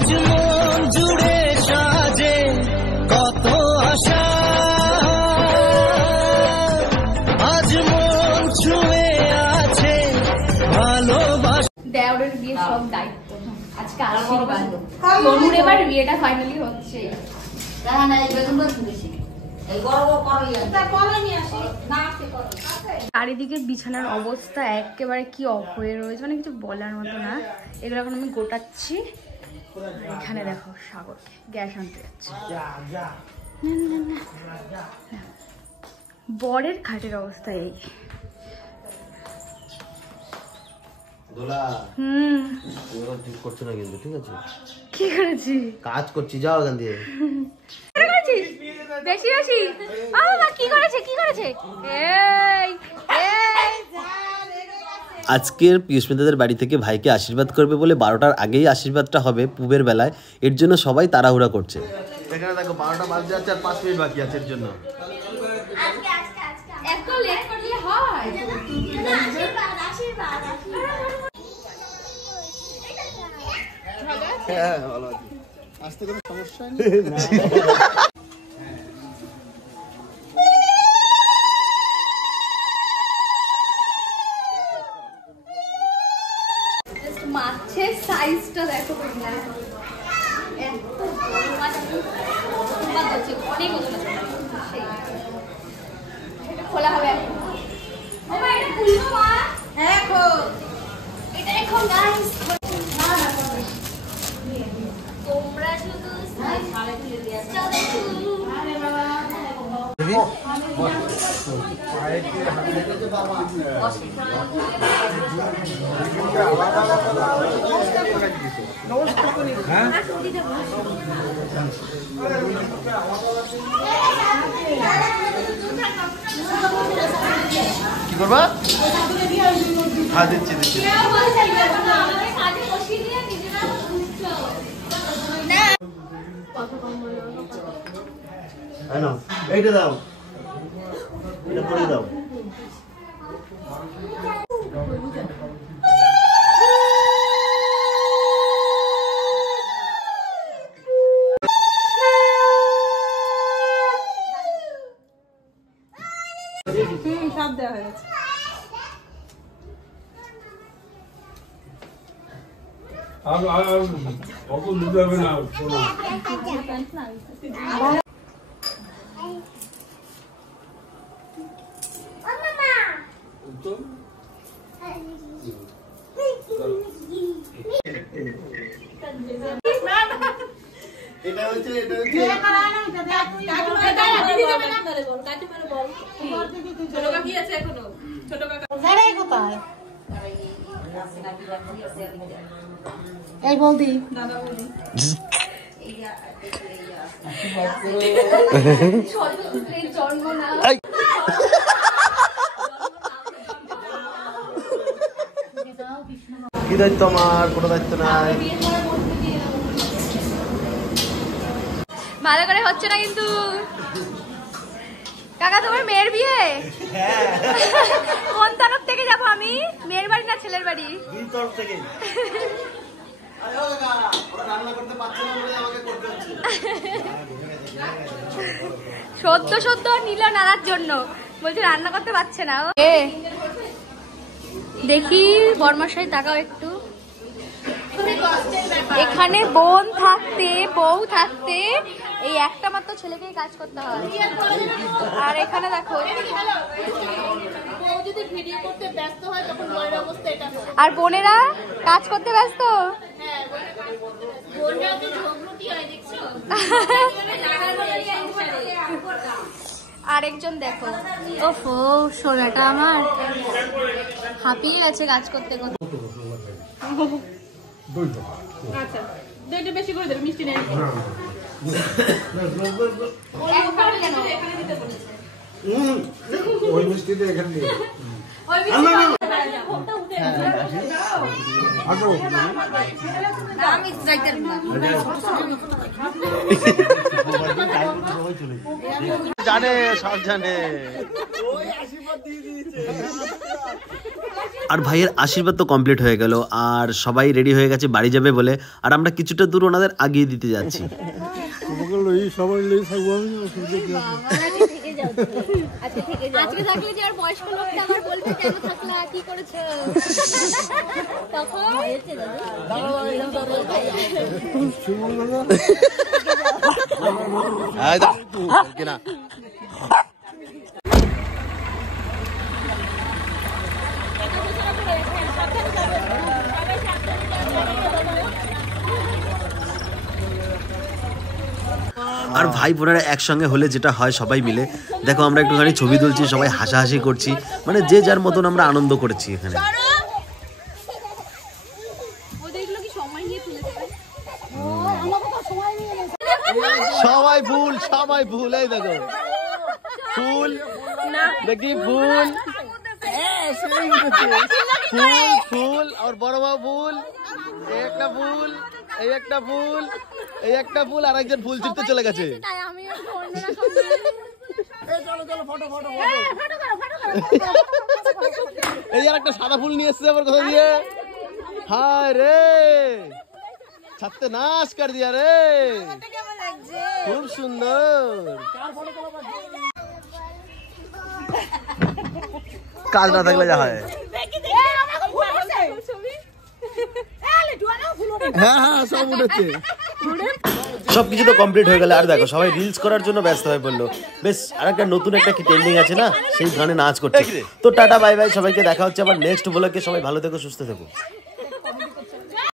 আজ মন জুড়ে সাজে কত আশা, আজ মন ছুঁয়ে আছে ভালোবাসা। দেওরের বিয়ে সব দায়িত্ব, আজকে আশীর্বাদ। তনুর এবার বিয়েটা ফাইনালি হচ্ছে। চারিদিকে বিছানার অবস্থা একেবারে কি অফ হয়ে রয়েছে, মানে কিছু বলার মতো না। এগুলো এখন আমি গোটাচ্ছি। এখানে দেখো সাগরকে গ্যাস আনতে যাচ্ছে। বরের খাটের অবস্থা এই। ঠিক করছো না কিন্তু, ঠিক আছে? কি করেছি? কাজ করছি, যাও এখান দিয়ে। বেশি বেশি কি করেছে কি করেছে? আজকের পিয়ুষ্মিতাদের বাড়ি থেকে ভাইকে আশীর্বাদ করবে বলে 12টার আগেই আশীর্বাদটা হবে পুবের বেলায়। এর জন্য সবাই তাড়াহুড়া করছে। এখানে দেখো 12টা বাজতে যাচ্ছে আর 5 মিনিট বাকি আছে এর জন্য। এত লেট করলে হয়? হ্যাঁ ভালো আছে, আসতে কোনো সমস্যা নেই। মাছের সাইজটা দেখো তোমরা, এত বড় মাছ। অনেক ওজন আছে, এটা খোলা হবে এখন। ও মা, এটা খুলবো মা? হ্যাঁ খোল, এটা এখন গাইস। তোমরা শুধু সাড়ে খুলে দিয়ে আরে বাবা কি করবা? হ্যাঁ দিচ্ছি দিচ্ছি। এইটা দাও, এটা করে দাও। সব দেওয়া হয়ে গেছে। এটা হচ্ছে এই বৌদি জন্ম না কি দায়িত্ব? আমার কোনো দায়িত্ব নাই। ভালো করে হচ্ছে না কিন্তু। কাকা তোমার মেয়ের বিয়ে কোন তরফ থেকে যাবো আমি? মেয়ের বাড়ি না ছেলের বাড়ি? দুই তরফ থেকে। সদ্য সদ্য নিল নাড়ার জন্য, বলছে রান্না করতে পারছে না। দেখি বর্মাশাই তাকাও একটু। এখানে বোন থাকতে বউ থাকতে এই একটা মাত্র ছেলেকেই কাজ করতে হয়। আর এখানে দেখো, আর বোনেরা কাজ করতে ব্যস্ত। আরেকজন দেখো, ওফো সোনাটা আমার হাঁপিয়ে গেছে কাজ করতে করতে। আচ্ছা দুইটা বেশি করে দেবে, মিষ্টি নেই। ওই মিষ্টিতে এখানে আমি যাইতে জানে সব জানে। আর ভাইয়ের আশীর্বাদ তো কমপ্লিট হয়ে গেল, আর সবাই রেডি হয়ে গেছে বাড়ি যাবে বলে, আর আমরা কিছুটা দূর ওনাদের আগিয়ে দিতে যাচ্ছি। আজকে থাকলে যে আর বয়স্ক লোকটা আবার বলবে কেন থাকলা কি করেছো তখন কিনা আর ভাই বোনেরা একসঙ্গে হলে যেটা হয় সবাই মিলে, দেখো আমরা একটুখানি ছবি তুলছি, সবাই হাসাহাসি করছি, মানে যে যার মতন আমরা আনন্দ করেছি এখানে। সবাই ফুল, সবাই ফুল, এই দেখো ফুল, দেখি ফুল, ফুল ফুল, আর বড় মা ফুল, এই একটা ফুল, এই একটা ফুল, এই একটা ফুল, আর একজন ফুল ছিটতে চলে গেছে। এই আর একটা সাদা ফুল নিয়ে এসছে আবার কোথা দিয়ে, হায় রে ছাড়তে নাশ কর দিয়া রে, খুব সুন্দর। কাজ না থাকলে যা হয়। হ্যাঁ হ্যাঁ সব উঠেছে, সবকিছু তো কমপ্লিট হয়ে গেল। আর দেখো সবাই রিলস করার জন্য ব্যস্ত হয়ে পড়লো। বেশ, আর একটা নতুন একটা কি ট্রেন্ডিং আছে না, সেই গানে নাচ করছে। তো টাটা বাই বাই, সবাইকে দেখা হচ্ছে আবার নেক্সট ব্লগে। সবাই ভালো থেকো, সুস্থ থেকো।